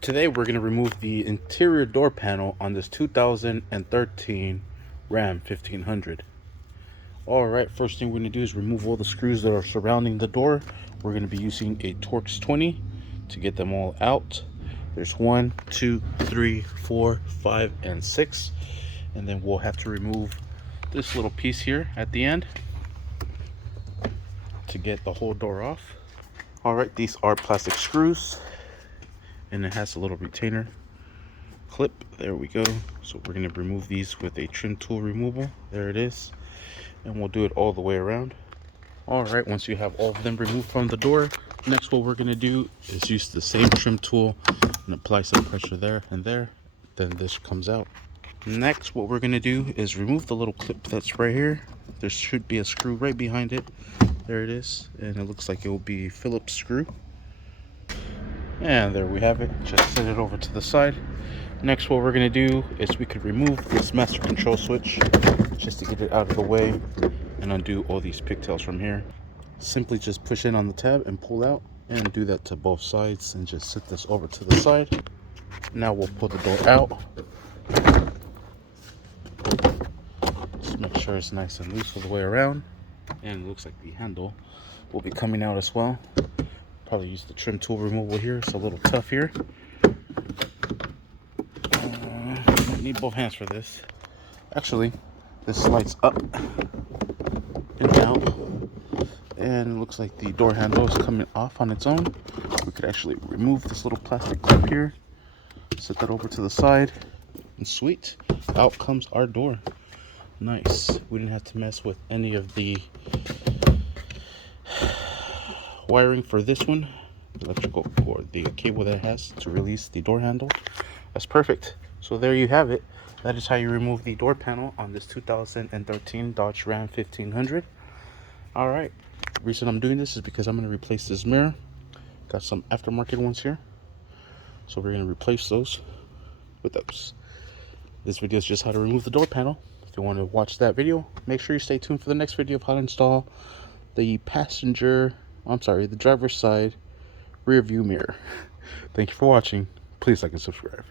Today we're going to remove the interior door panel on this 2013 Ram 1500. Alright, first thing we're going to do is remove all the screws that are surrounding the door. We're going to be using a Torx 20 to get them all out. There's 1, 2, 3, 4, 5, and 6. And then we'll have to remove this little piece here at the end to get the whole door off. Alright, these are plastic screws, and it has a little retainer clip. There we go. So we're going to remove these with a trim tool removal. There it is. And we'll do it all the way around. Alright, once you have all of them removed from the door, next what we're going to do is use the same trim tool and apply some pressure there and there. Then this comes out. Next what we're going to do is remove the little clip that's right here. There should be a screw right behind it. There it is. And it looks like it will be a Phillips screw. And there we have it. Just set it over to the side. Next what we're going to do is we could remove this master control switch just to get it out of the way and undo all these pigtails from here. Simply just push in on the tab and pull out, and do that to both sides, and just set this over to the side. Now we'll pull the door out. Just make sure it's nice and loose all the way around, and it looks like the handle will be coming out as well. Probably use the trim tool removal here. It's a little tough here. Need both hands for this. Actually, this slides up and out, and it looks like the door handle is coming off on its own. We could actually remove this little plastic clip here, set that over to the side, and sweet, out comes our door. Nice. We didn't have to mess with any of the wiring for this one, electrical or the cable that it has to release the door handle. That's perfect. So there you have it. That is how you remove the door panel on this 2013 Dodge Ram 1500. Alright, the reason I'm doing this is because I'm going to replace this mirror. Got some aftermarket ones here, so we're going to replace those with those. This video is just how to remove the door panel. If you want to watch that video, make sure you stay tuned for the next video of how to install the driver's side rear view mirror. Thank you for watching. Please like and subscribe.